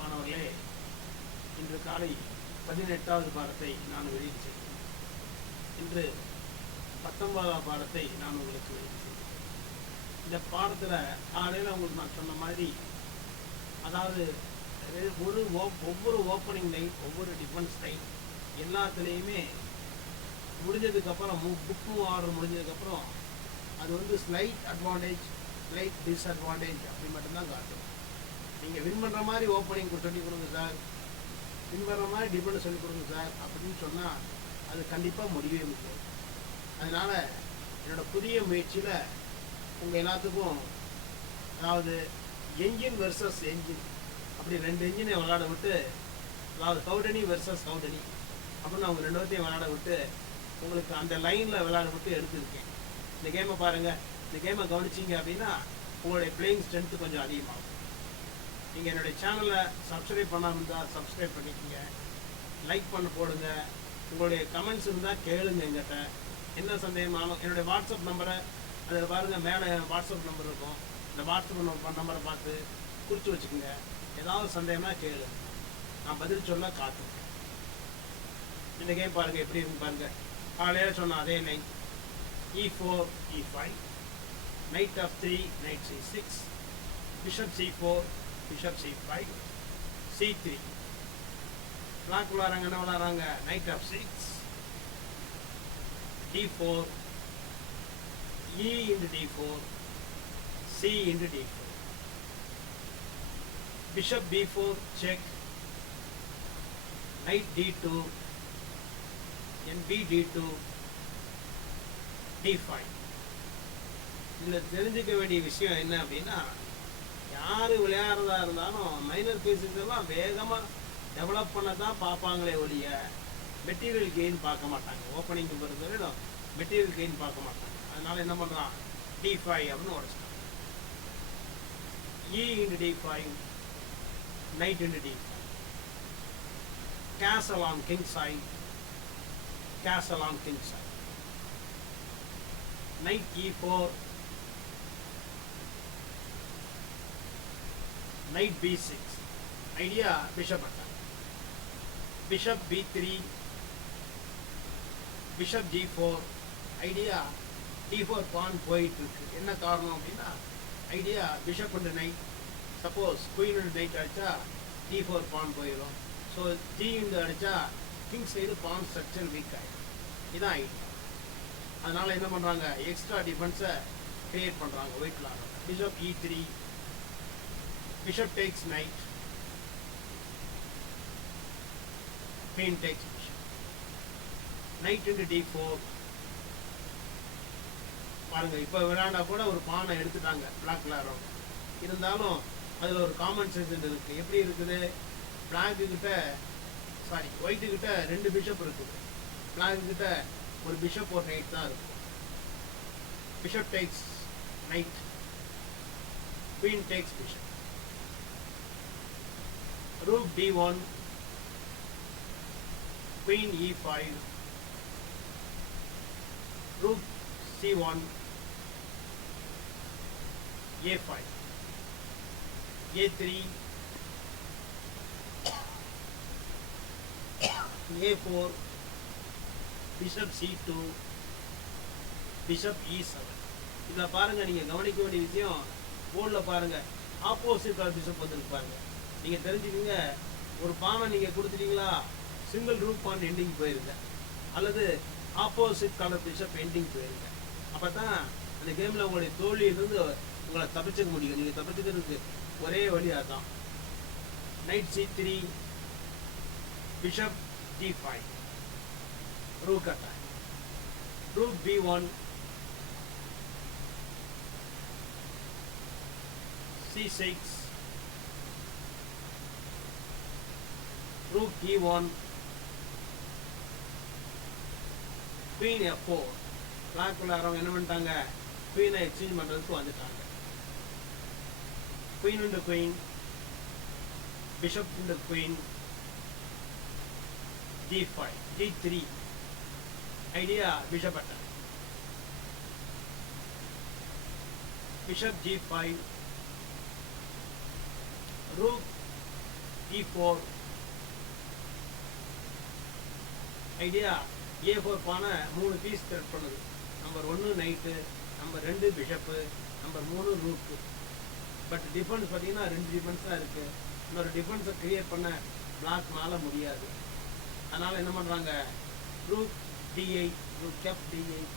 மாணவர்களே, இன்று காலை 18வது பாடத்தை நான் வெளியீடு செய்தேன். இன்று 19வது பாடத்தை நான் உங்களுக்கு வெளியீடு செய்தேன். இந்த பாடத்தில் காலையில் உங்களுக்கு நான் சொன்ன மாதிரி, அதாவது ஒவ்வொரு ஓப்பனிங் லைன், ஒவ்வொரு டிஃபென்ஸ் லைன் எல்லாத்துலேயுமே முடிஞ்சதுக்கப்புறம் புக் மூவ் ஆர்டர் முடிஞ்சதுக்கப்புறம் அது ஸ்லைட் அட்வான்டேஜ், ஸ்லைட் டிஸ்அட்வான்டேஜ் அப்படி மட்டும்தான் காட்டும். நீங்கள் வின் பண்ணுற மாதிரி ஓப்பனிங் சொல்லிக் கொடுங்க சார், வின் பண்ணுற மாதிரி டிஃபென்ஸ் சொல்லிக் கொடுங்க சார் அப்படின்னு சொன்னால் அது கண்டிப்பாக முடியவே முடியாது. அதனால் என்னோடய புதிய முயற்சியில் உங்கள் எல்லாத்துக்கும், அதாவது என்ஜின் வெர்சஸ் என்ஜின் அப்படி 2 என்ஜினை விளையாட விட்டு, அதாவது கவுடனி வெர்சஸ் கவுடனி அப்படின்னு அவங்க 2 பேர்த்தையும் விளையாட விட்டு உங்களுக்கு அந்த லைனில் விளையாட விட்டு எடுத்துருக்கேன். இந்த கேமை பாருங்கள், இந்த கேமை கவனிச்சிங்க அப்படின்னா உங்களுடைய பிளேயிங் ஸ்ட்ரென்த்து கொஞ்சம் அதிகமாகும். நீங்கள் என்னுடைய சேனலை சப்ஸ்கிரைப் பண்ணாமல் இருந்தால் சப்ஸ்கிரைப் பண்ணிக்கோங்க, லைக் பண்ண போடுங்க, உங்களுடைய கமெண்ட்ஸ் இருந்தால் கேளுங்க, எங்கிட்ட என்ன சந்தேகமானாலும் என்னுடைய வாட்ஸ்அப் நம்பரை அதில் பாருங்கள், மேலே வாட்ஸ்அப் நம்பர் இருக்கும், இந்த வாட்ஸ்அப் நம்பரை பார்த்து குறித்து வச்சுக்கோங்க. ஏதாவது சந்தேகம்னா கேளு, நான் பதில் சொல்ல காட்டுறேன். இந்த கேம் பாருங்கள் எப்படி இருக்குன்னு பாருங்கள். காலையில் சொன்ன அதே line, E4 E5, knight f3 knight c6, bishop c4 bishop c5 c3. Black விளாட்றாங்க, என்ன விளாட்றாங்க, knight f6 d4 e into d4 c into d4, bishop b4 check, knight d2 and b d2 d5. இதில் தெரிஞ்சுக்க வேண்டிய விஷயம் என்ன அப்படின்னா, யார் விளையாடுறதா இருந்தாலும் மைனர் பீசஸ் எல்லாம் வேகமாக டெவலப் பண்ண தான் பார்ப்பாங்களே ஒழிய மெட்டீரியல் கெயின் பார்க்க மாட்டாங்க. ஓப்பனிங் பொறுத்தவரை மெட்டீரியல் கெயின் பார்க்க மாட்டாங்க. அதனால என்ன பண்ணுறான், d5 அப்படின்னு உடச்சிட்டான். e into d5 knight into d5, castle on king side, castle on king side, knight e4 knight b6, idea bishop attack, bishop b3 bishop g4, idea d4 pawn போயிட்டு இருக்கு. என்ன காரணம் அப்படின்னா, idea bishop and knight, suppose queen and knight அடித்தா d4 pawn போயிடும். So g அடித்தா king side pawn structure weak ஆகிடும். இதுதான் ஐடியா. அதனால் என்ன பண்ணுறாங்க, எக்ஸ்ட்ரா டிஃபென்ஸை கிரியேட் பண்ணுறாங்க ஒயிட் விளாட்றாங்க. Bishop e3 bishop takes knight, queen takes bishop, knight into d4. பாருங்க, இப்போ விளையாண்டா கூட ஒரு பானை எடுத்துட்டாங்க பிளாக் விளையாடுறவங்க. இருந்தாலும் அதில் ஒரு காமன் சென்ஸ் இருக்குது. எப்படி இருக்குது, பிளாக்கு கிட்ட ஒயிட்டு கிட்ட 2 பிஷப் இருக்குது, பிளாக்கு கிட்ட ஒரு பிஷப் ஒரு நைட் தான் இருக்கும். bishop takes knight, queen takes bishop, rook d1 queen e5, rook c1 a5 a3 a4 bishop c2 bishop e7. இதில் பாருங்கள், நீங்கள் கவனிக்க வேண்டிய விஷயம், போர்டில் பாருங்கள் ஆப்போசிட் கலர் பிஷப் வந்துருக்கு பாருங்கள். நீங்கள் தெரிஞ்சுக்கிங்க, ஒரு பானை நீங்கள் கொடுத்துட்டீங்களா, சிங்கிள் ரூட் பான் எண்டிங் போயிருங்க, அல்லது ஆப்போசிட் கலர் பிஷப் எண்டிங் போயிருங்க. அப்போ தான் அந்த கேமில் உங்களுடைய தோல்வியிலிருந்து உங்களை தப்பிச்சுக்க முடியும். நீங்கள் தப்பிச்சுக்கிறதுக்கு ஒரே வழி அதுதான். Knight c3 bishop d5 rook attack, rook b1 c6 rook e1 queen f4. Black விளையாடுறவங்க என்ன பண்ணிட்டாங்க, குயினை எக்ஸ்சேஞ்ச் பண்ணுறதுக்கு வந்துட்டாங்க. queen into queen, bishop into queen, d5 d3, idea bishop attack, bishop g5, rook E4 idea. A4 பானை 3 piece thread பண்ணுது. Number 1 night, number 2 bishop, number 3 rook. But defence பார்த்தீங்கன்னா 2 defence தான் இருக்குது. இன்னொரு டிஃபென்ஸை கிரியேட் பண்ண பிளாக்னால முடியாது. அதனால் என்ன பண்ணுறாங்க, rook D8, rook F D8,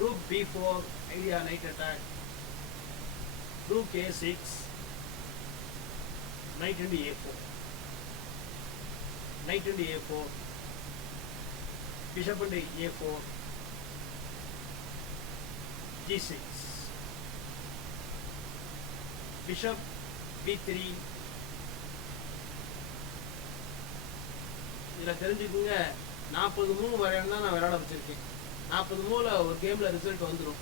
rook B4 idea night attack, rook A6, knight into A4, knight into A4, bishop into A4, G6, bishop B3. இதில் தெரிஞ்சுக்குங்க, 40 மூவ் வரையும் தான் நான் விளையாட வச்சுருக்கேன். 40 மூவில் ஒரு கேமில் ரிசல்ட் வந்துடும்.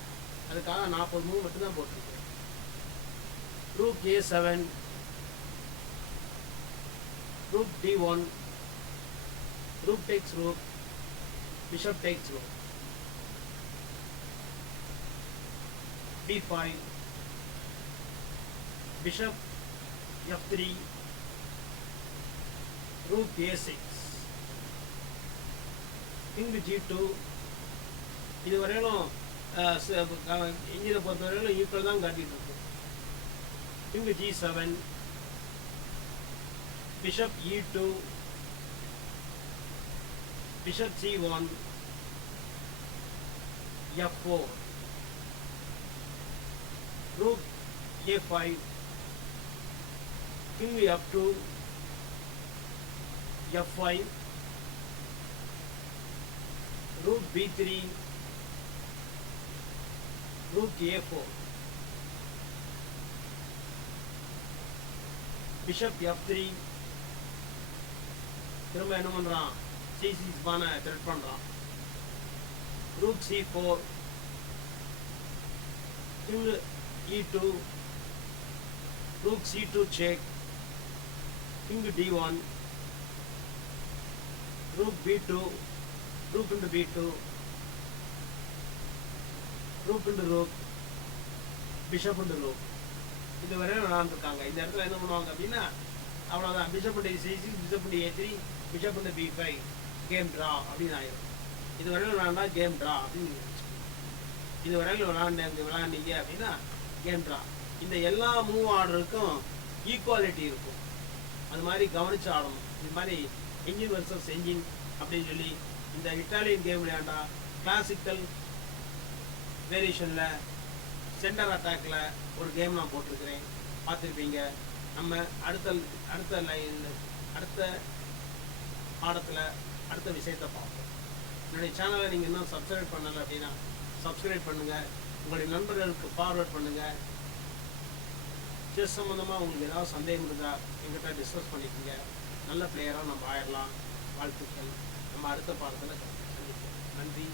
அதுக்காக 40 மூவ் மட்டும்தான் போட்டிருக்கேன். Rook A7, rook D1, rook takes rook, bishop takes rook, B5, bishop F3, rook A6, king G2. இதுவரையிலும் இன்ஜினை பொறுத்தவரையிலும் ஈக்குவல் தான் காட்டிட்டு இருக்கு. king G7, bishop E2, bishop C1, F4, rook A5, king F2, F5, rook B3, rook A4, bishop F3. திரும்ப என்ன பண்ணுறான், C6 பானை த்ரெட் பண்ணுறான். Rook C4, king E2, rook C2 check, king D1, rook B2, rook into B2, rook into rook, bishop into rook. இது வரையும் விளாண்டுருக்காங்க. இந்த இடத்துல என்ன பண்ணுவாங்க அப்படின்னா, அவ்வளோதான். Bishop into C6, bishop into A3, bishop into B5, game draw அப்படின்னு ஆயிடும். இது வரையிலும் விளாண்டா கேம் ட்ரா அப்படின்னு. இது வரையிலும் விளாண்டீங்க அப்படின்னா கேம் ட்ரா. இந்த எல்லா மூவ் ஆர்டருக்கும் ஈக்குவாலிட்டி இருக்கும். அது மாதிரி கவனித்து ஆடணும். இது மாதிரி என்ஜின் வர்சஸ் என்ஜின் அப்படின்னு சொல்லி இந்த இட்டாலியன் கேம் விளையாண்டா கிளாசிக்கல் வேரியேஷனில் சென்டர் அட்டாக்ல ஒரு கேம் நான் போட்டிருக்கிறேன், பார்த்துருப்பீங்க. நம்ம அடுத்த பாடத்தில் அடுத்த விஷயத்தை பார்ப்போம். என்னுடைய சேனலை நீங்கள் இன்னும் சப்ஸ்கிரைப் பண்ணலை அப்படின்னா சப்ஸ்கிரைப் பண்ணுங்கள். உங்களுடைய நண்பர்களுக்கு ஃபார்வர்ட் பண்ணுங்கள். செஸ் சம்மந்தமாக உங்களுக்கு ஏதாவது சந்தேகம் இருந்தால் எங்கிட்ட டிஸ்கஸ் பண்ணிக்கோங்க. நல்ல பிளேயராக நம்ம ஆயிடலாம். வாழ்த்துக்கள். நம்ம அடுத்த பாடத்தில் சந்திப்போம். நன்றி.